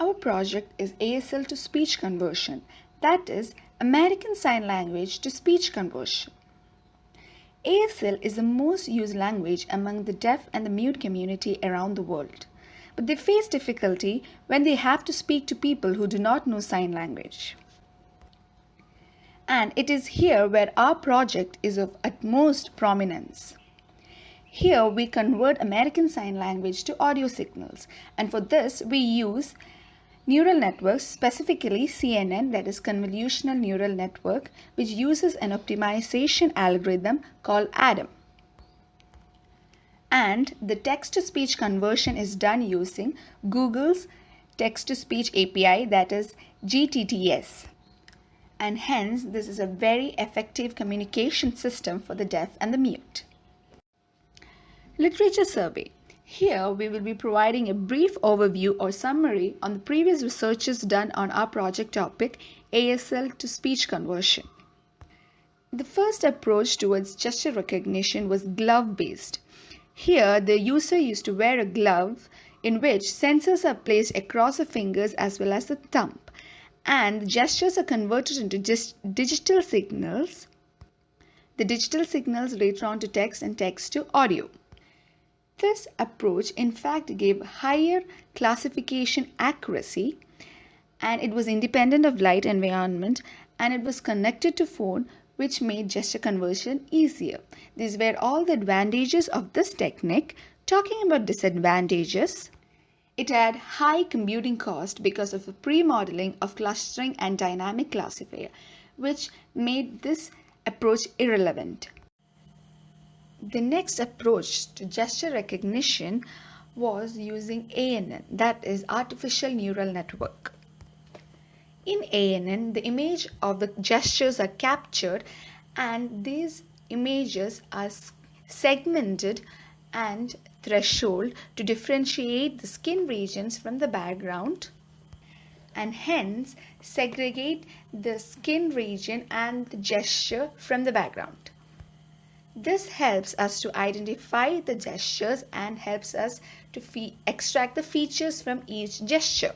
Our project is ASL to speech conversion, that is, American Sign Language to speech conversion. ASL is the most used language among the deaf and the mute community around the world, but they face difficulty when they have to speak to people who do not know sign language. And it is here where our project is of utmost prominence. Here we convert American Sign Language to audio signals, and for this we use neural networks, specifically CNN, that is convolutional neural network, which uses an optimization algorithm called ADAM. And the text-to-speech conversion is done using Google's text-to-speech API, that is GTTS. And hence, this is a very effective communication system for the deaf and the mute. Literature survey. Here we will be providing a brief overview or summary on the previous researches done on our project topic, ASL to speech conversion. The first approach towards gesture recognition was glove-based. Here the user used to wear a glove in which sensors are placed across the fingers as well as the thumb, and the gestures are converted into digital signals. The digital signals later on to text and text to audio. This approach in fact gave higher classification accuracy, and it was independent of light environment, and it was connected to phone, which made gesture conversion easier. These were all the advantages of this technique. Talking about disadvantages, it had high computing cost because of a pre-modeling of clustering and dynamic classifier, which made this approach irrelevant. The next approach to gesture recognition was using ANN, that is artificial neural network. In ANN, the image of the gestures are captured, and these images are segmented and threshold to differentiate the skin regions from the background, and hence segregate the skin region and the gesture from the background. This helps us to identify the gestures and helps us to extract the features from each gesture.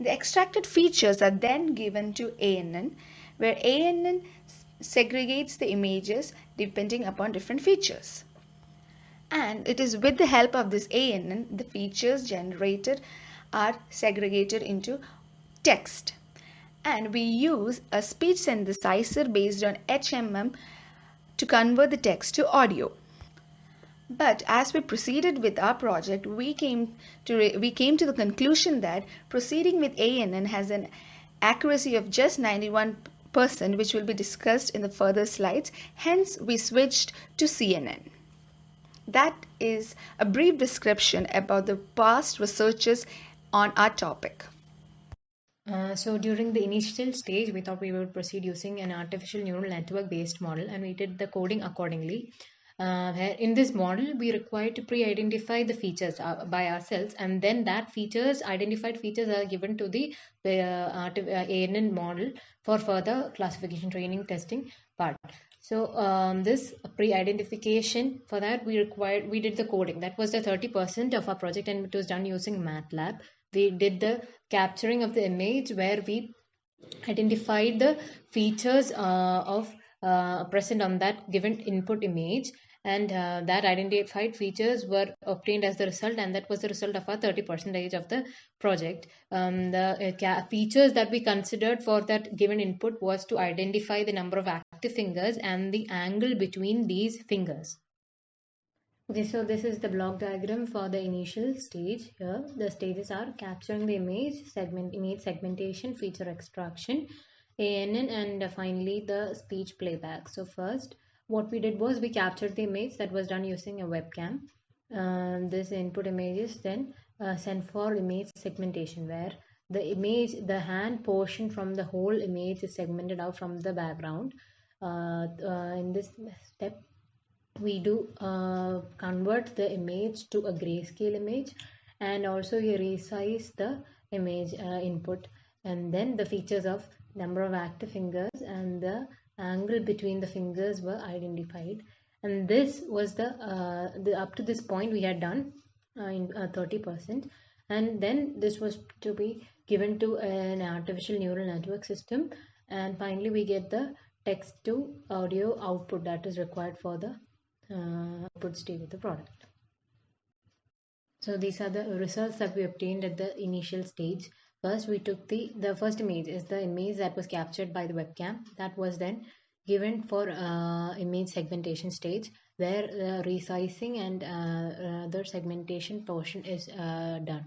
The extracted features are then given to ANN, where ANN segregates the images depending upon different features. And it is with the help of this ANN, the features generated are segregated into text. And we use a speech synthesizer based on HMM to convert the text to audio. But as we proceeded with our project, we came to the conclusion that proceeding with ANN has an accuracy of just 91%, which will be discussed in the further slides. Hence, we switched to CNN. That is a brief description about the past researches on our topic. So during the initial stage, we thought we would proceed using an artificial neural network based model, and we did the coding accordingly. In this model, we required to pre-identify the features by ourselves, and then that identified features are given to the ANN model for further classification, training, testing part. So this pre-identification, for that we did the coding. That was the 30% of our project, and it was done using MATLAB. We did the capturing of the image where we identified the features of present on that given input image, and that identified features were obtained as the result, and that was the result of our 30% of the project. The features that we considered for that given input was to identify the number of active fingers and the angle between these fingers. Okay, so this is the block diagram for the initial stage. Here the stages are capturing the image segmentation, feature extraction, ANN, and finally the speech playback. So first what we did was we captured the image. That was done using a webcam. This input image is then sent for image segmentation, where the hand portion from the whole image is segmented out from the background. In this step we do convert the image to a grayscale image, and also we resize the image input, and then the features of number of active fingers and the angle between the fingers were identified. And this was the up to this point we had done in 30%. and then this was to be given to an artificial neural network system, and finally we get the text to audio output that is required for the output stage of the product. So these are the results that we obtained at the initial stage. First, we took the first image is the image that was captured by the webcam. That was then given for image segmentation stage, where resizing and other segmentation portion is done.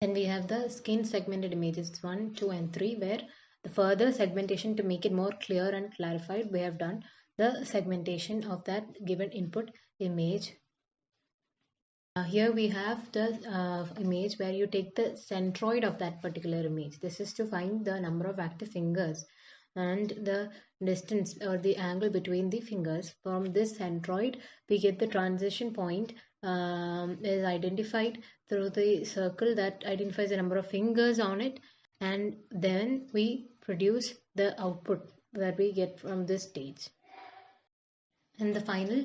Then we have the skin segmented images 1, 2, and 3, where the further segmentation to make it more clear and clarified, we have done the segmentation of that given input image. Here we have the image where you take the centroid of that particular image. This is to find the number of active fingers and the distance or the angle between the fingers. From this centroid, we get the transition point is identified through the circle that identifies the number of fingers on it, and then we produce the output that we get from this stage. And the final,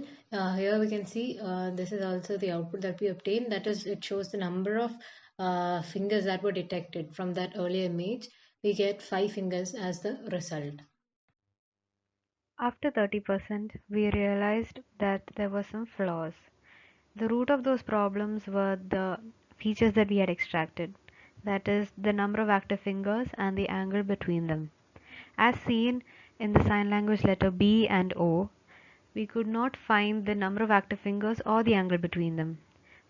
here we can see this is also the output that we obtained. That is, it shows the number of fingers that were detected from that earlier image. We get 5 fingers as the result. After 30%, we realized that there were some flaws. The root of those problems were the features that we had extracted, that is, the number of active fingers and the angle between them. As seen in the sign language letter B and O, we could not find the number of active fingers or the angle between them.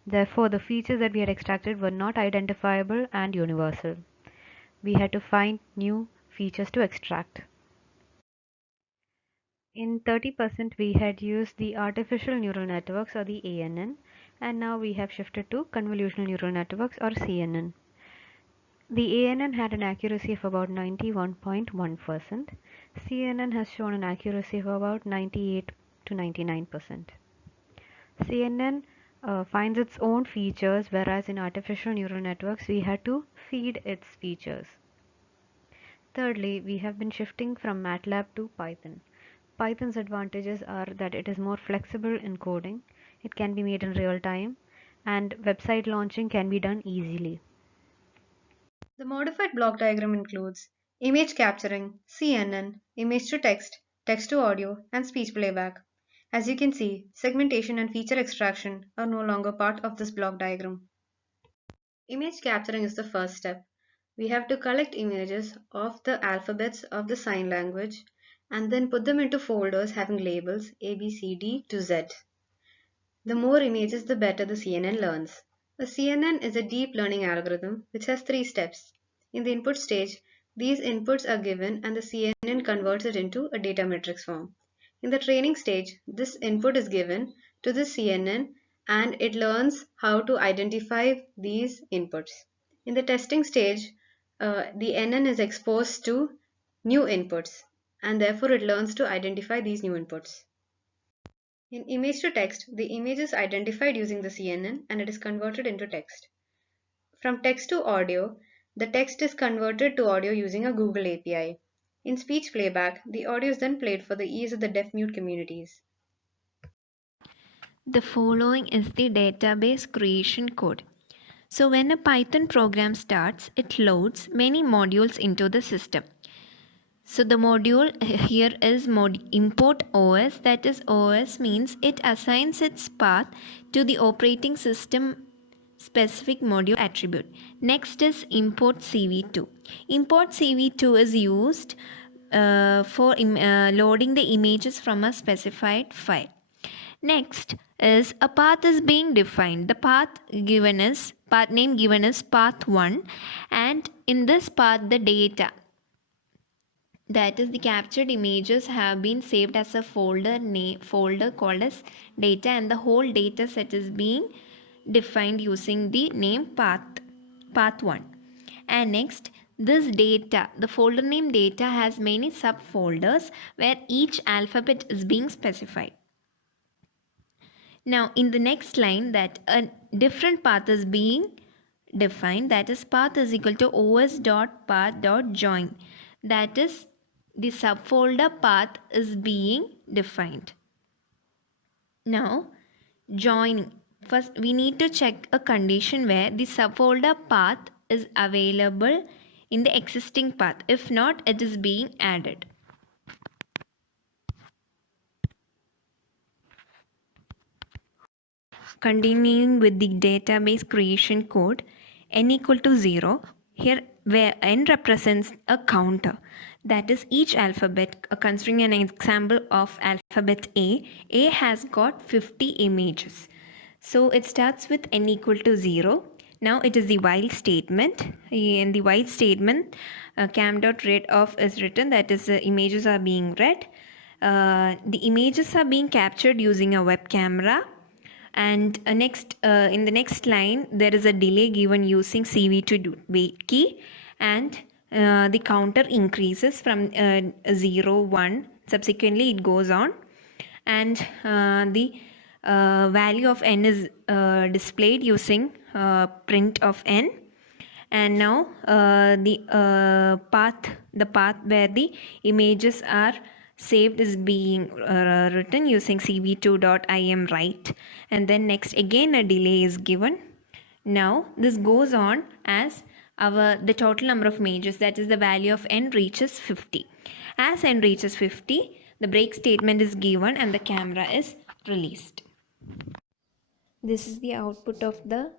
Therefore, the features that we had extracted were not identifiable and universal. We had to find new features to extract. In 30%, we had used the artificial neural networks, or the ANN, and now we have shifted to convolutional neural networks, or CNN. The ANN had an accuracy of about 91.1%. CNN has shown an accuracy of about 98 to 99%. CNN finds its own features, whereas in artificial neural networks, we had to feed its features. Thirdly, we have been shifting from MATLAB to Python. Python's advantages are that it is more flexible in coding, it can be made in real time, and website launching can be done easily. The modified block diagram includes image capturing, CNN, image to text, text to audio, and speech playback. As you can see, segmentation and feature extraction are no longer part of this block diagram. Image capturing is the first step. We have to collect images of the alphabets of the sign language and then put them into folders having labels A, B, C, D to Z. The more images, the better the CNN learns. A CNN is a deep learning algorithm which has 3 steps. In the input stage, these inputs are given and the CNN converts it into a data matrix form. In the training stage, this input is given to the CNN and it learns how to identify these inputs. In the testing stage, the NN is exposed to new inputs and therefore it learns to identify these new inputs. In image to text, the image is identified using the CNN and it is converted into text. From text to audio, the text is converted to audio using a Google API. In speech playback, the audio is then played for the ease of the deaf-mute communities. The following is the database creation code. So when a Python program starts, it loads many modules into the system. So the module here is import OS, that is OS means it assigns its path to the operating system specific module attribute. Next is import CV2. Import CV2 is used for loading the images from a specified file. Next is a path is being defined. The path name given is path1, and in this path the data, that is the captured images, have been saved as a folder called as data, and the whole data set is being defined using the name path1. And next, this data, the folder name data, has many subfolders where each alphabet is being specified. Now in the next line, that a different path is being defined, that is path is equal to os.path.join, that is the subfolder path is being defined. Now joining, First, we need to check a condition where the subfolder path is available in the existing path. If not, it is being added. Continuing with the database creation code, n equal to 0, here where n represents a counter, that is each alphabet. Considering an example of alphabet A has got 50 images. So it starts with n equal to 0. Now it is the while statement. In the while statement, cam.read of is written, that is the images are being read. The images are being captured using a web camera, and in the next line there is a delay given using CV2 wait key, and the counter increases from 0 1, subsequently it goes on, and the value of n is displayed using print of n. And now the path where the images are saved is being written using cv2.imwrite, and then next again a delay is given. Now this goes on as the total number of images, that is the value of n, reaches 50. As n reaches 50, the break statement is given and the camera is released. This is the output of the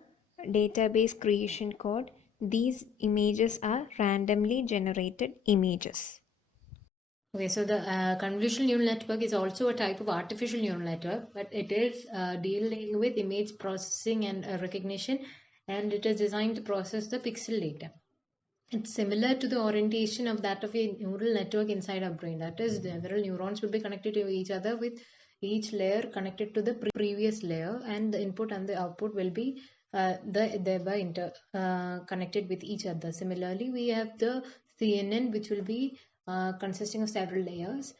database creation code. These images are randomly generated images. Okay, so the convolutional neural network is also a type of artificial neural network, but it is dealing with image processing and recognition, and it is designed to process the pixel data. It's similar to the orientation of that of a neural network inside our brain. That is, several neurons will be connected to each other, with each layer connected to the previous layer, and the input and the output will be thereby connected with each other. Similarly, we have the CNN, which will be consisting of several layers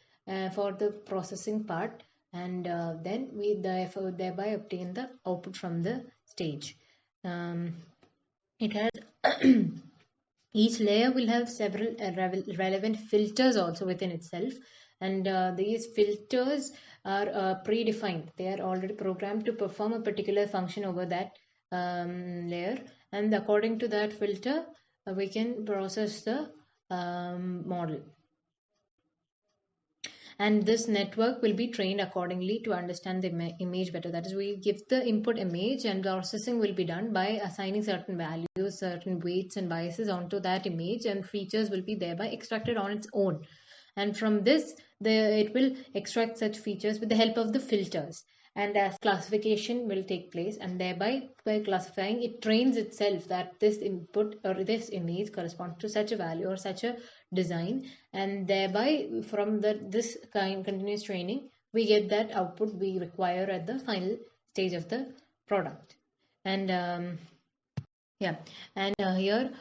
for the processing part, and then we therefore thereby obtain the output from the stage. It has each layer will have several relevant filters also within itself, and these filters are predefined. They are already programmed to perform a particular function over that layer, and according to that filter we can process the model, and this network will be trained accordingly to understand the image better. That is, we give the input image, and processing will be done by assigning certain values, certain weights and biases onto that image, and features will be thereby extracted on its own. And from this, it will extract such features with the help of the filters, and as classification will take place, and thereby by classifying it trains itself that this input or this image corresponds to such a value or such a design, and thereby from this kind continuous training we get that output we require at the final stage of the product. And yeah, and here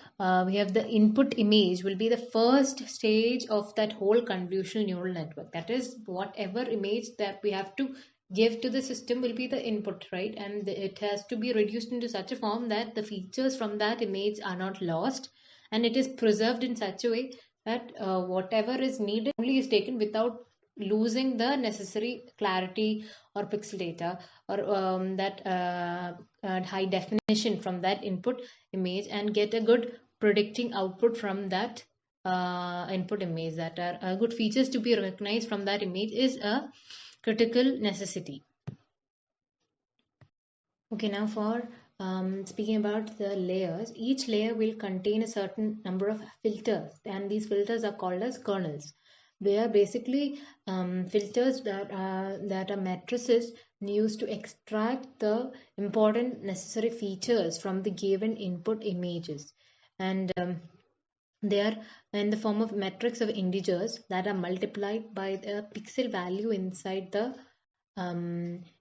we have the input image will be the first stage of that whole convolutional neural network. That is, whatever image that we have to give to the system will be the input, right? And it has to be reduced into such a form that the features from that image are not lost, and it is preserved in such a way that whatever is needed only is taken without losing the necessary clarity or pixel data, or that high definition from that input image, and get a good predicting output from that input image. That are good features to be recognized from that image is a critical necessity. Okay, now for speaking about the layers, each layer will contain a certain number of filters, and these filters are called as kernels. They are basically filters that are matrices used to extract the important necessary features from the given input images, and they are in the form of metrics of integers that are multiplied by the pixel value inside the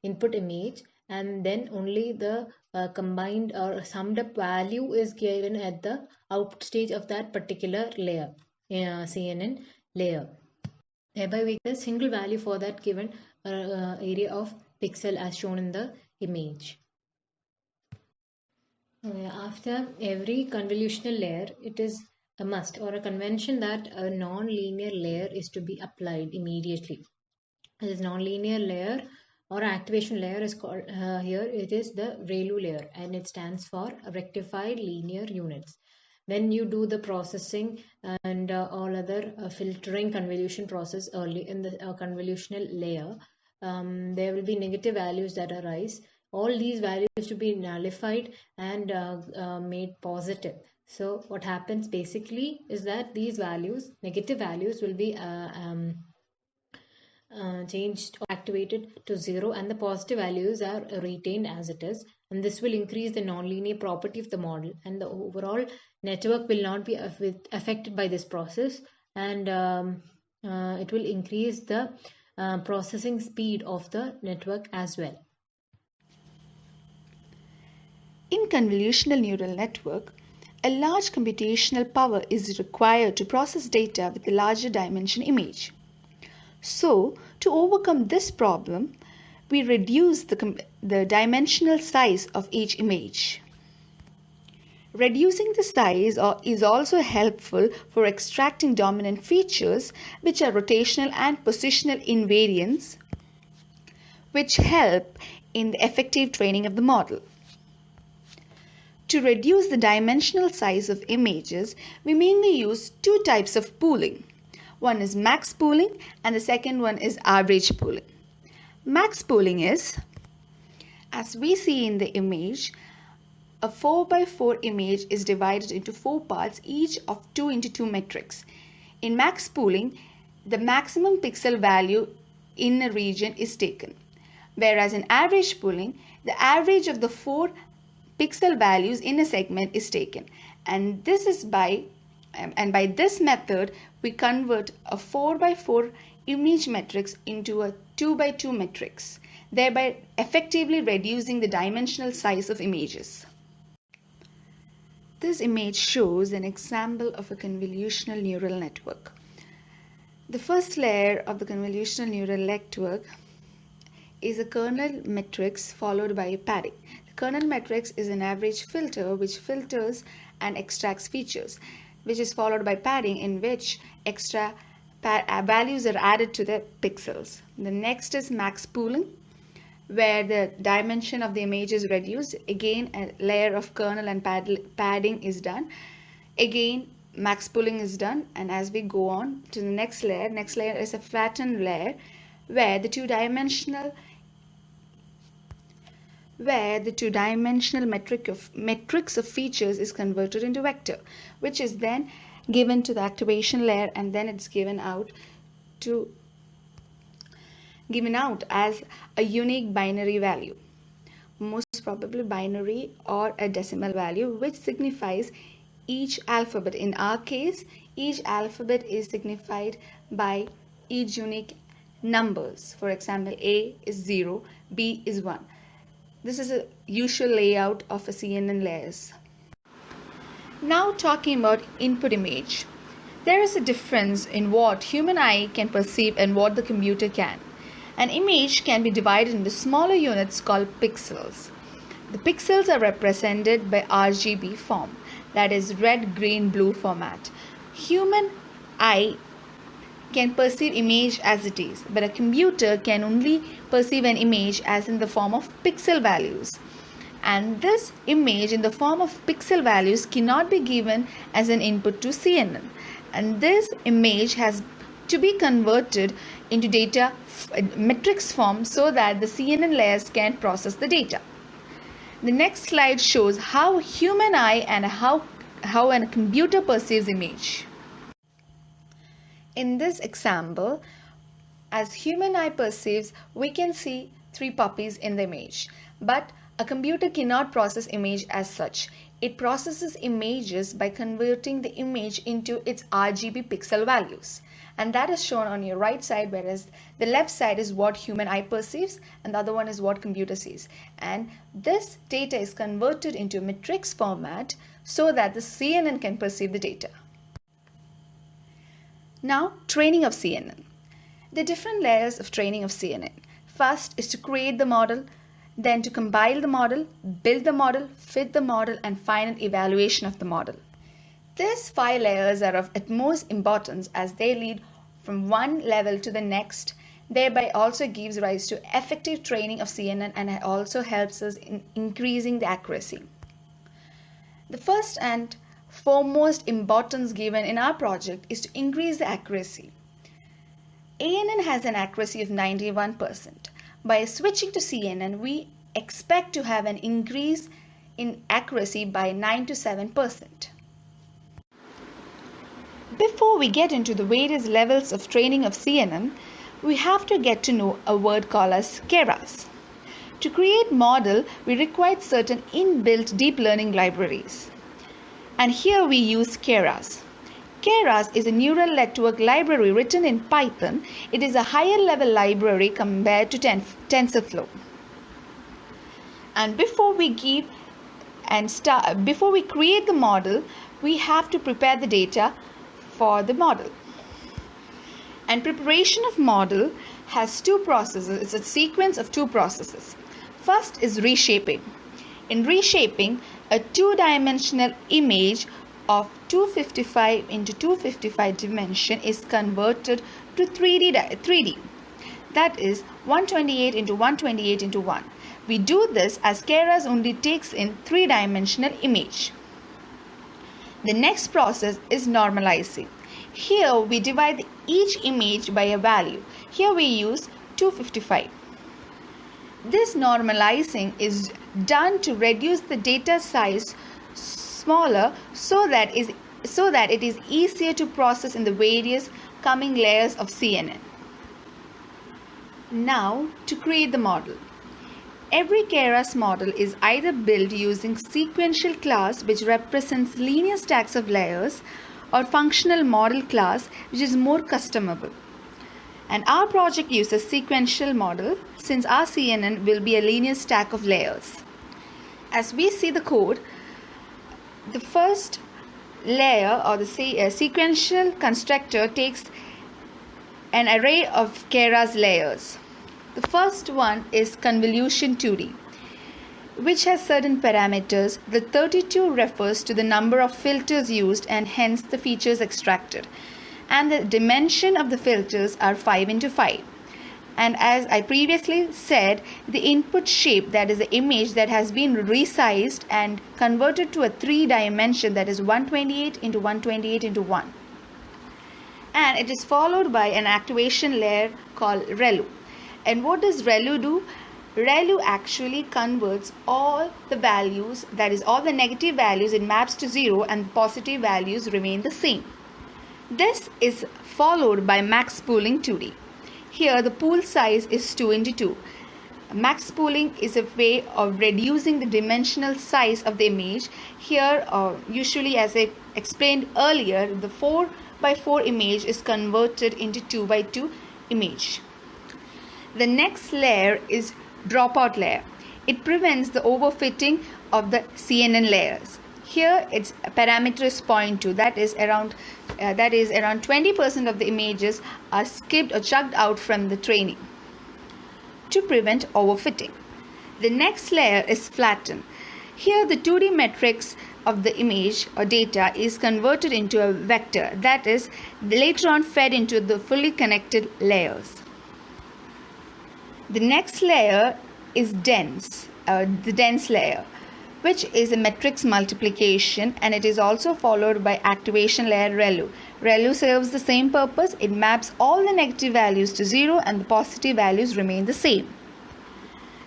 input image, and then only the combined or summed up value is given at the output stage of that particular layer, CNN layer. Thereby we get a single value for that given area of pixel as shown in the image. After every convolutional layer, it is a must or a convention that a non-linear layer is to be applied immediately. This non-linear layer or activation layer is called here, it is the ReLU layer, and it stands for rectified linear units. When you do the processing and all other filtering convolution process early in the convolutional layer, there will be negative values that arise. All these values to be nullified and made positive. So what happens basically is that these values, negative values, will be changed or activated to 0, and the positive values are retained as it is, and this will increase the nonlinear property of the model, and the overall network will not be affected by this process, and it will increase the processing speed of the network as well. In convolutional neural network, a large computational power is required to process data with a larger dimension image. So, to overcome this problem, we reduce the dimensional size of each image. Reducing the size is also helpful for extracting dominant features, which are rotational and positional invariants, which help in the effective training of the model. To reduce the dimensional size of images, we mainly use two types of pooling. One is max pooling and the second one is average pooling. Max pooling is, as we see in the image, a 4x4 image is divided into 4 parts, each of 2x2 metrics. In max pooling, the maximum pixel value in a region is taken, whereas in average pooling, the average of the 4 pixel values in a segment is taken, and by this method we convert a 4x4 image matrix into a 2x2 matrix, thereby effectively reducing the dimensional size of images. This image shows an example of a convolutional neural network. The first layer of the convolutional neural network is a kernel matrix followed by a padding. The kernel matrix is an average filter which filters and extracts features, which is followed by padding, in which extra values are added to the pixels. The next is max pooling, where the dimension of the image is reduced. Again, a layer of kernel and padding is done. Again, max pooling is done, and as we go on to the next layer is a flattened layer, where the two-dimensional matrix of features is converted into vector, which is then given to the activation layer, and then it's given out as a unique binary value, most probably binary or a decimal value, which signifies each alphabet. In our case, each alphabet is signified by each unique numbers. For example, A is 0, B is 1. This is a usual layout of a CNN layers. Now talking about input image. There is a difference in what human eye can perceive and what the computer can. An image can be divided into smaller units called pixels. The pixels are represented by RGB form, that is red, green, blue format. Human eye can perceive image as it is, but a computer can only perceive an image as in the form of pixel values. And this image in the form of pixel values cannot be given as an input to CNN. And this image has to be converted into data matrix form so that the CNN layers can process the data. The next slide shows how human eye and how a computer perceives image. In this example, as human eye perceives, we can see 3 puppies in the image, but a computer cannot process image as such. It processes images by converting the image into its RGB pixel values, and that is shown on your right side, whereas the left side is what human eye perceives and the other one is what computer sees. And this data is converted into matrix format so that the CNN can perceive the data. Now, training of CNN. The different layers of training of CNN. First is to create the model, then to compile the model, build the model, fit the model, and final evaluation of the model. These 5 layers are of utmost importance as they lead from one level to the next thereby also gives rise to effective training of CNN and also helps us in increasing the accuracy. The first and foremost importance given in our project is to increase the accuracy. ANN has an accuracy of 91%. By switching to CNN, we expect to have an increase in accuracy by 9 to 7%. Before we get into the various levels of training of CNN, we have to get to know a word called as keras. To create model, we require certain inbuilt deep learning libraries. And here we use keras. Keras is a neural network library written in Python. It is a higher level library compared to TensorFlow. And before we create the model, we have to prepare the data for the model. And preparation of model has two processes. It's a sequence of two processes. First is reshaping. In reshaping, a two-dimensional image of 255 into 255 dimension is converted to 3D. That is 128 into 128 into 1. We do this as keras only takes in three-dimensional image. The next process is normalizing. Here we divide each image by a value. Here we use 255. This normalizing is done to reduce the data size smaller so that it is easier to process in the various coming layers of CNN. Now to create the model. Every keras model is either built using sequential class, which represents linear stacks of layers, or functional model class, which is more customizable. And our project uses sequential model since our CNN will be a linear stack of layers. As we see the code, the first layer or the sequential constructor takes an array of keras layers. The first one is convolution 2D, which has certain parameters. The 32 refers to the number of filters used and hence the features extracted. And the dimension of the filters are 5 into 5. And as I previously said, the input shape, that is the image that has been resized and converted to a 3-dimension, that is 128 into 128 into 1. And it is followed by an activation layer called ReLU. And what does ReLU do? ReLU actually converts all the values, that is all the negative values, it maps to 0 and positive values remain the same. This is followed by max pooling 2D. Here the pool size is 2 into 2. Max pooling is a way of reducing the dimensional size of the image. Here usually, as I explained earlier, the 4 by 4 image is converted into 2 by 2 image. The next layer is dropout layer. It prevents the overfitting of the CNN layers. Here its parameter is 0.2, that is around 20% of the images are skipped or chucked out from the training to prevent overfitting. The next layer is flatten. Here the 2D metrics of the image or data is converted into a vector, that is later on fed into the fully connected layers. The next layer is dense, the dense layer, which is a matrix multiplication, and it is also followed by activation layer ReLU. ReLU serves the same purpose. It maps all the negative values to 0 and the positive values remain the same.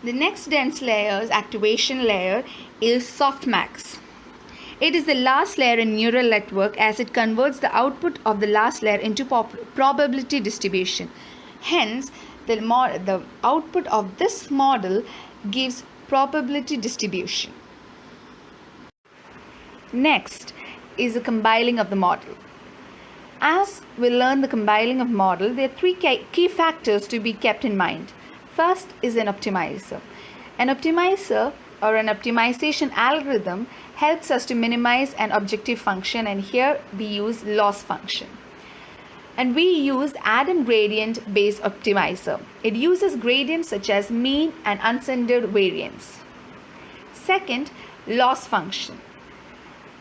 The next dense layer's activation layer is softmax. It is the last layer in neural network as it converts the output of the last layer into probability distribution. Hence, the output of this model gives probability distribution. Next is the compiling of the model. As we learn the compiling of model, there are three key factors to be kept in mind. First is an optimizer. An optimizer or an optimization algorithm helps us to minimize an objective function, and here we use loss function. And we use Adam gradient based optimizer. It uses gradients such as mean and uncentered variance. Second, loss function.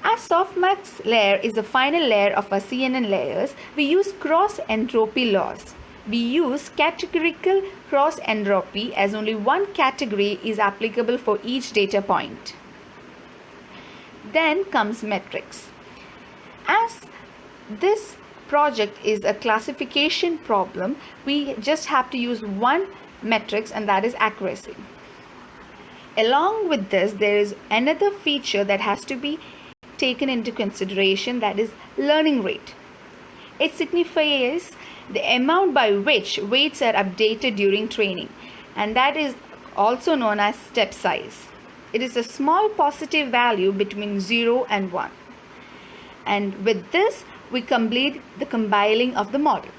As softmax layer is the final layer of our CNN layers, we use cross entropy loss. We use categorical cross entropy as only one category is applicable for each data point. Then comes metrics. As this project is a classification problem, we just have to use one metrics, and that is accuracy. Along with this, there is another feature that has to be taken into consideration, that is learning rate. It signifies the amount by which weights are updated during training, and that is also known as step size. It is a small positive value between 0 and 1. And with this, we complete the compiling of the model.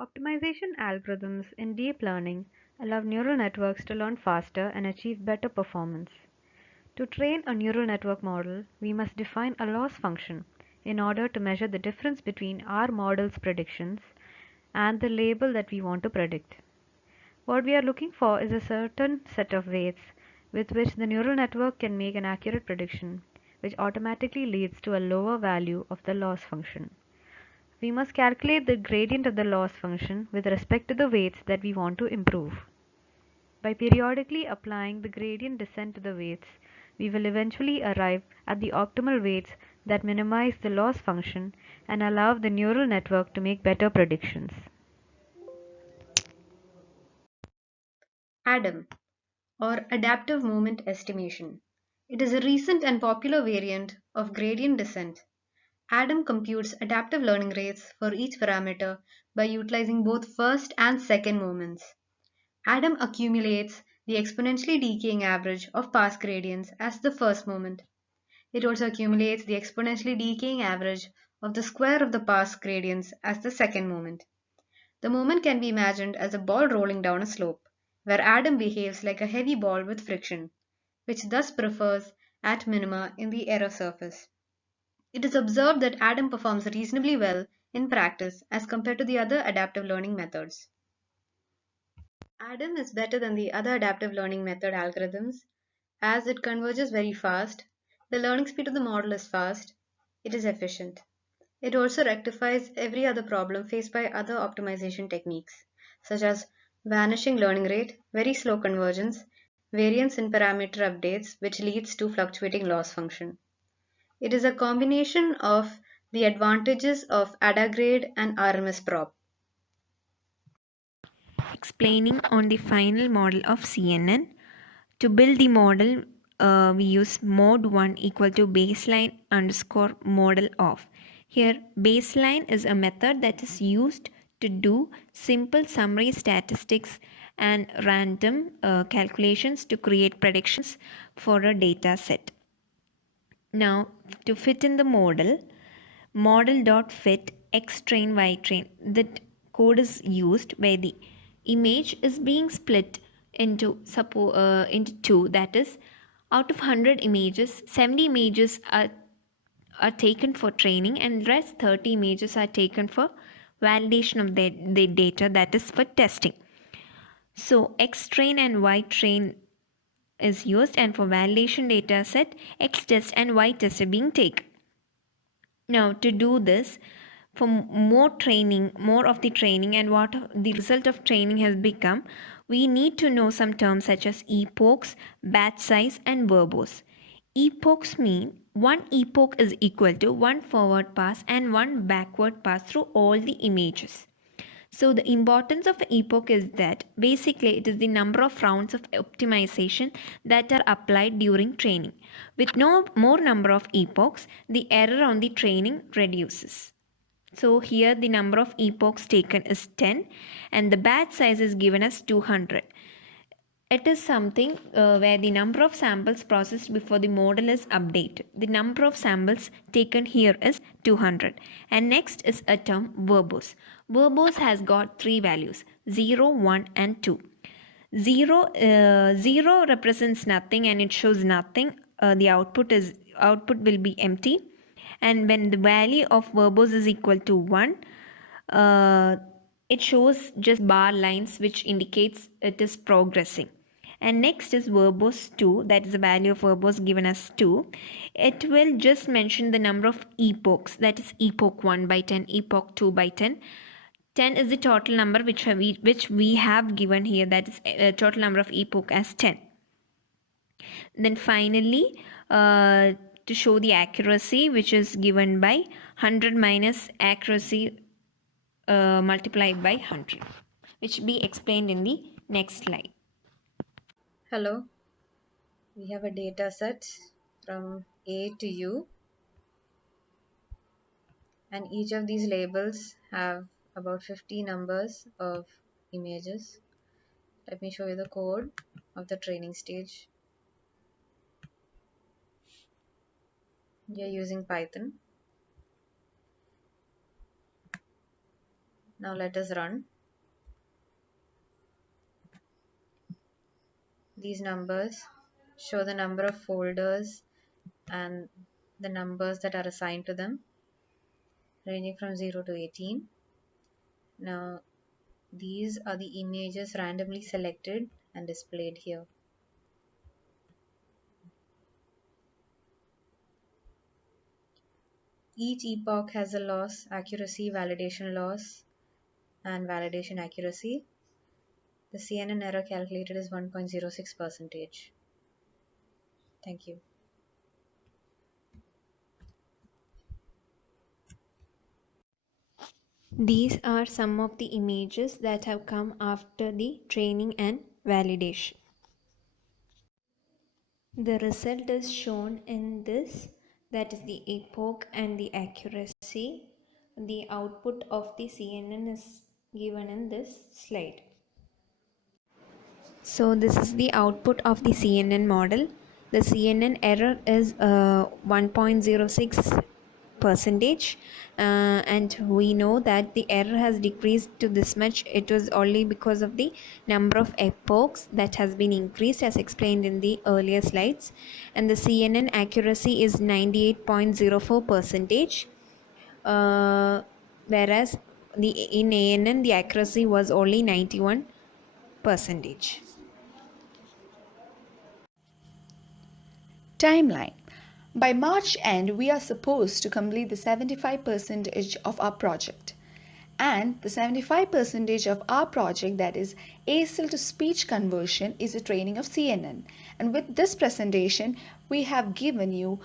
Optimization algorithms in deep learning allow neural networks to learn faster and achieve better performance. To train a neural network model, we must define a loss function in order to measure the difference between our model's predictions and the label that we want to predict. What we are looking for is a certain set of weights with which the neural network can make an accurate prediction, which automatically leads to a lower value of the loss function. We must calculate the gradient of the loss function with respect to the weights that we want to improve. By periodically applying the gradient descent to the weights, we will eventually arrive at the optimal weights that minimize the loss function and allow the neural network to make better predictions. ADAM, or Adaptive Moment Estimation. It is a recent and popular variant of gradient descent. ADAM computes adaptive learning rates for each parameter by utilizing both first and second moments. ADAM accumulates the exponentially decaying average of past gradients as the first moment. It also accumulates the exponentially decaying average of the square of the past gradients as the second moment. The moment can be imagined as a ball rolling down a slope, where ADAM behaves like a heavy ball with friction, which thus prefers at minima in the error surface. It is observed that ADAM performs reasonably well in practice as compared to the other adaptive learning methods. ADAM is better than the other adaptive learning method algorithms as it converges very fast, the learning speed of the model is fast, it is efficient. It also rectifies every other problem faced by other optimization techniques, such as vanishing learning rate, very slow convergence, variance in parameter updates, which leads to fluctuating loss function. It is a combination of the advantages of AdaGrade and RMSProp. Explaining on the final model of CNN. To build the model, we use mod 1 equal to baseline underscore model of. Here, baseline is a method that is used to do simple summary statistics and random calculations to create predictions for a data set. Now, to fit in the model.fit x train y train, that code is used where the image is being split into two. That is, out of 100 images, 70 images are taken for training, and rest 30 images are taken for validation of the data, that is for testing. So x train and y train is used, and for validation data set, x test and y test are being taken. Now, to do this, for more of the training, and what the result of training has become, we need to know some terms such as epochs, batch size, and verbose. Epochs mean one epoch is equal to one forward pass and one backward pass through all the images. So the importance of epoch is that basically it is the number of rounds of optimization that are applied during training. With no more number of epochs, the error on the training reduces. So here the number of epochs taken is 10 and the batch size is given as 200. It is something where the number of samples processed before the model is updated. The number of samples taken here is 200. And next is a term verbose. Verbose has got three values, 0, 1 and 2. 0 represents nothing and it shows nothing. The output will be empty. And when the value of verbose is equal to 1, it shows just bar lines which indicates it is progressing. And next is verbose 2, that is the value of verbose given as 2. It will just mention the number of epochs, that is epoch 1 by 10, epoch 2 by 10. 10 is the total number which we have given here, that is total number of epoch as 10. Then finally, to show the accuracy, which is given by 100 minus accuracy multiplied by 100, which will be explained in the next slide. Hello, we have a data set from A to U, and each of these labels have about 50 numbers of images. Let me show you the code of the training stage. We are using Python. Now let us run. These numbers show the number of folders and the numbers that are assigned to them, ranging from 0 to 18. Now these are the images randomly selected and displayed here. Each epoch has a loss, accuracy, validation loss, and validation accuracy. The CNN error calculated is 1.06%. Thank you. These are some of the images that have come after the training and validation. The result is shown in this, that is the epoch and the accuracy. The output of the CNN is given in this slide. So this is the output of the CNN model. The CNN error is 1.06 percentage, and we know that the error has decreased to this much. It was only because of the number of epochs that has been increased, as explained in the earlier slides. And the CNN accuracy is 98.04 percentage, whereas in ANN the accuracy was only 91 percentage. Timeline. By March end, we are supposed to complete the 75% of our project. And the 75% of our project, that is ASL to speech conversion, is a training of CNN. And with this presentation, we have given you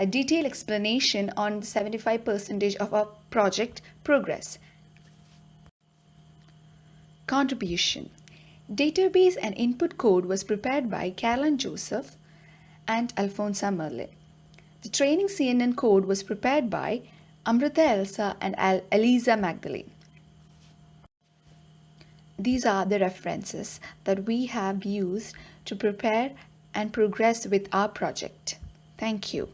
a detailed explanation on the 75% of our project progress. Contribution. Database and input code was prepared by Caroline Joseph and Alfonso Merlin. The training CNN code was prepared by Amrita Elsa and Eliza Magdalene. These are the references that we have used to prepare and progress with our project. Thank you.